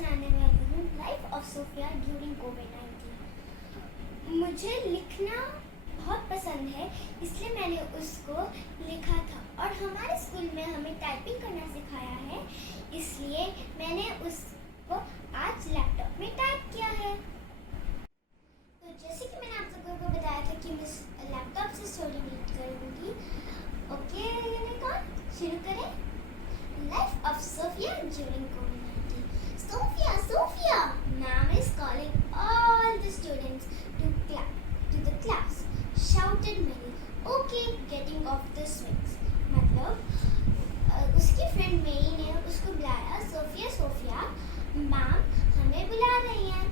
सुनाने वाली हूँ लाइफ ऑफ सोफिया ड्यूरिंग कोविड-19। मुझे लिखना बहुत पसंद है, इसलिए मैंने उसको लिखा था और हमारे स्कूल में हमें टाइपिंग करना सिखाया है, इसलिए मैंने उसको आज लैपटॉप में टाइप किया है। तो जैसे कि मैंने आप लोगों को बताया था कि मैं लैपटॉप से स्टोरी रीड करूँगी। ओके यूनिकॉर्न, शुरू करें। Life of Sophia during COVID-19. Sophia! Ma'am is calling all the students to the class. Shouted Mary. Okay, getting off the swings. मतलब उसकी फ्रेंड मेरी ने उसको बुलाया, सोफिया, मैम हमें बुला रही हैं।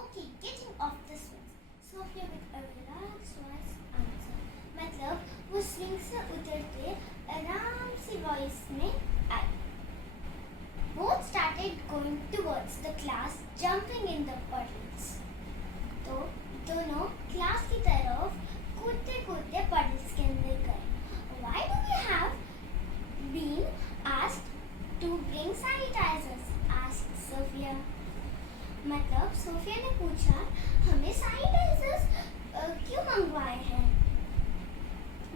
Okay, getting off the swings. Sophia with a relaxed voice answer. मतलब वो स्विंग से उतर के आराम से वॉइस में आई। Both started going towards the class, jumping in the puddles. तो दोनों क्लास की तरफ कूदते कूदते puddles के अंदर गए। Why do we have been asked to bring sanitizers? asked Sophia. मतलब सोफिया ने पूछा, हमें सैनिटाइजर्स क्यों मंगवाए हैं?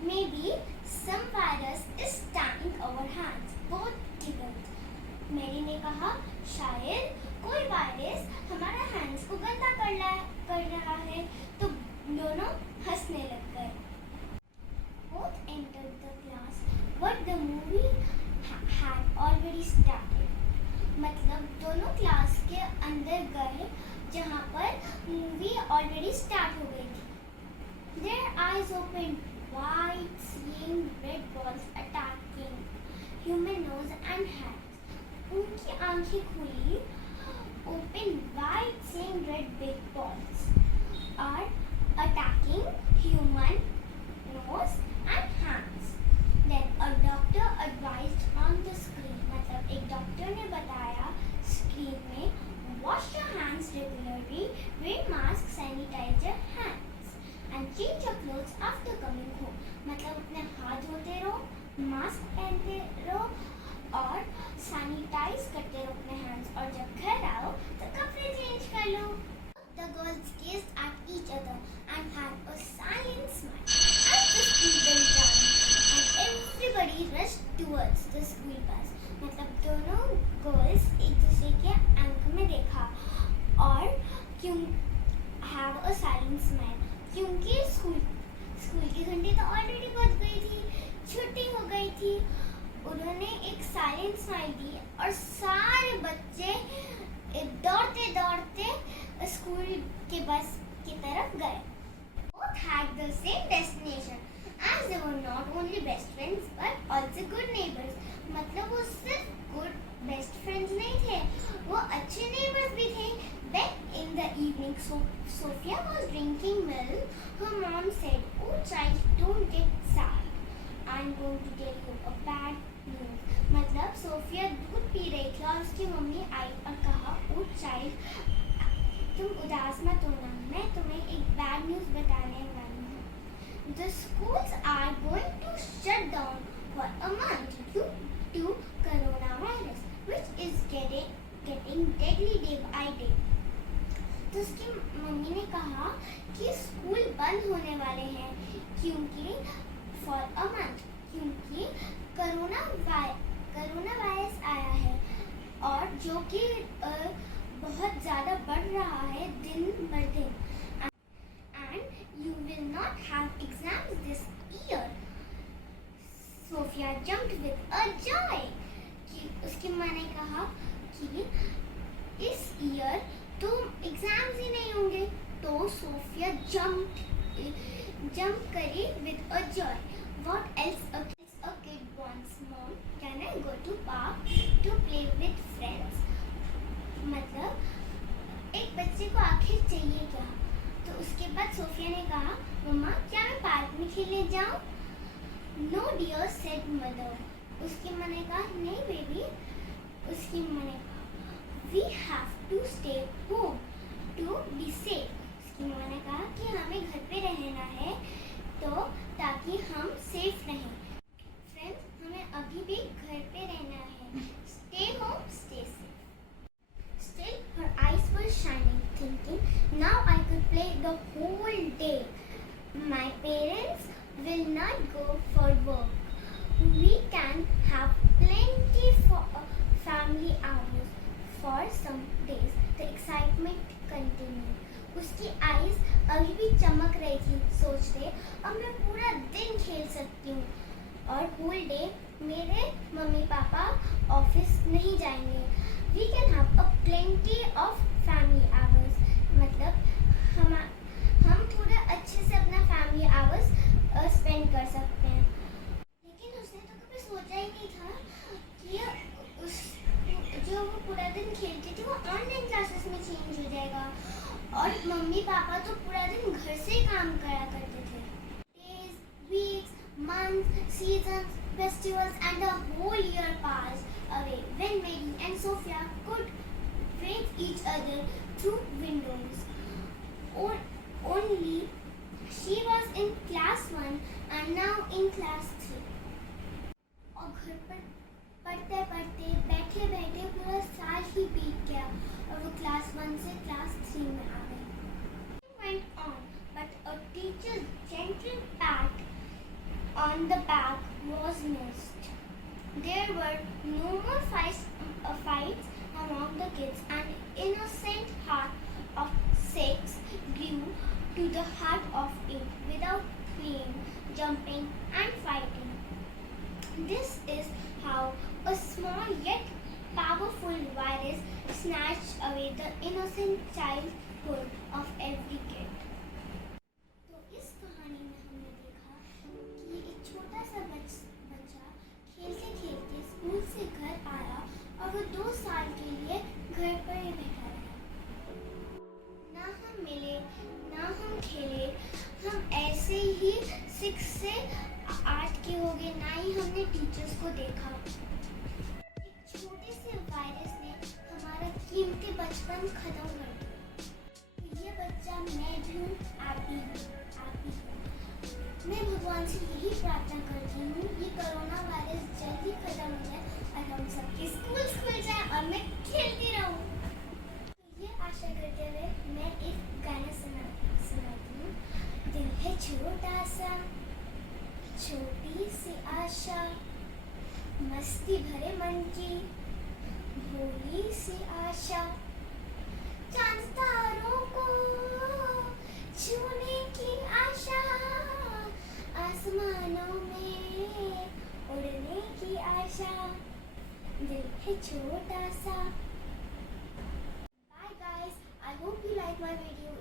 Maybe some virus is stunning our hands. Both giggled. मेरी ने कहा, शायद कोई वायरस हमारा हैंड्स को गंदा कर रहा है। तो दोनों हंसने लग गए। Both entered the class, but the movie had already started. मतलब दोनों क्लास के अंदर गए जहाँ पर मूवी ऑलरेडी स्टार्ट हो गई थी। Their eyes opened wide, seeing red balls attacking human nose and hands. उनकी आंखें खुली, open wide, seeing red big balls are attacking human nose and hands. Then a doctor advised on the screen. मतलब एक doctor ने बताया screen में, wash your hands regularly, wear mask, sanitize your hands and change your clothes after coming home. मतलब अपने हाथ धोते रहो, मास्क पहनते रहो और सैनिटाइज करते रहो अपने हैंड्स, और जब घर आओ तो कपड़े चेंज कर लो। The girls gazed at each other and had a silent smile as the school bell rang and everybody rushed towards the school bus. मतलब दोनों गर्ल्स एक दूसरे के आंखों में देखा और क्यों have a silent smile, क्योंकि स्कूल की घंटी तो ऑलरेडी बज गई थी, छुट्टी हो गई थी। उन्होंने एक साइलेंट स्माइल दी और सारे बच्चे दौड़ते दौड़ते स्कूल के बस की तरफ गए। Both had the same destination as they were not only best friends but also good neighbors. मतलब वो सिर्फ गुड बेस्ट फ्रेंड्स नहीं थे, वो अच्छे नेबर्स भी थे। Then in the evening, Sophia was drinking milk. Her mom said, "Oh child, don't get sad. I'm going to tell you a bad news." मतलब सोफिया दूध पी रही थी और उसकी मम्मी आई और कहा, "Oh child, तुम उदास मत होना, मैं तुम्हें एक बैड न्यूज़ बताने वाली हूँ। The schools are going to shut down for a month due to coronavirus, which is getting deadly day by day." तो उसकी मम्मी ने कहा कि स्कूल बंद होने वाले हैं क्योंकि फॉर अ मंथ, क्योंकि कोरोना वायरस आया है और जो कि बहुत ज़्यादा बढ़ रहा है दिन बर दिन। And you will not have exams this year. Sophia jumped with a joy. कि उसकी माँ ने कहा कि इस ईयर तो एग्जाम्स ही नहीं होंगे। तो सोफिया जंप करी with a joy. What else a kid wants mom, can I go to park to play with friends. मतलब एक बच्चे को आखिर चाहिए क्या? तो उसके बाद सोफिया ने कहा, मम्मा क्या मैं पार्क में खेलने जाऊँ? No dear said mother. उसकी माँ ने कहा, नहीं बेबी। उसकी माँ ने कहा, We have to stay home to be safe. उसकी माँ ने कहा कि हमें घर पे रहना है तो ताकि हम सेफ रहें। फ्रेंड्स, हमें अभी भी घर पे रहना है। Stay home, stay safe. play the whole day. My parents will not go for work. We can have plenty for family hours for some days. The excitement continued. उसकी आईज अभी भी चमक रही थी. सोच रहे अब मैं पूरा दिन खेल सकती हूँ और होल डे मेरे मम्मी पापा ऑफिस नहीं जाएंगे. We can have a plenty of family hours. मतलब हम पूरा अच्छे से अपना फैमिली आवर्स स्पेंड कर सकते हैं. लेकिन उसने तो कभी सोचा ही नहीं था कि उस जो वो पूरा दिन खेलती थी वो ऑनलाइन क्लासेस में चेंज हो जाएगा. और मम्मी पापा तो पूरा दिन घर से ही काम करा करते थे. Days, weeks, months, seasons, festivals, and the whole year passed away when Maggie and Sophia could wave each other through windows. Only she was in class 1 and now in class 3. और घर पर पढ़ते पढ़ते बैठे बैठे पूरा साल ही बीत गया और वो क्लास 1 से क्लास 3 में आ गई. Went on, but a teacher's gentle pat on the back was missed. There were no more fights among the kids, and innocent heart of 6 grew to the heart of 8 without playing, jumping, and fighting. This is how a small yet powerful virus snatched away the innocent childhood of every kid. तो इस कहानी में हमने देखा कि एक छोटा सा बच्चा खेलते खेलते स्कूल से घर आया और वो 2 साल के लिए घर पर ही बैठा रहा. ना हम मिले ना हम खेले. हम ऐसे ही 6 से 8 के हो गए. ना ही हमने टीचर्स को देखा. एक छोटे से वायरस ने हमारा कीमती बचपन खत्म कर दिया. तो ये बच्चा मैं भी हूँ, आप भी हूँ. मैं भगवान से यही प्रार्थना करती हूँ कि कोरोना वायरस जल्दी खत्म हो जाए और हम सबके स्कूल खुल जाए और मैं खेलती रहूँ. तो ये आशा करते हुए मैं एक गाना सुनाती हूँ. दिल है छोटा सा, छोटी सी आशा, मस्ती भरे मन की भोली सी आशा, चांद तारों को छूने की आशा, आसमानों में उड़ने की आशा. दिल है छोटा सा. Bye guys, I hope you like my video.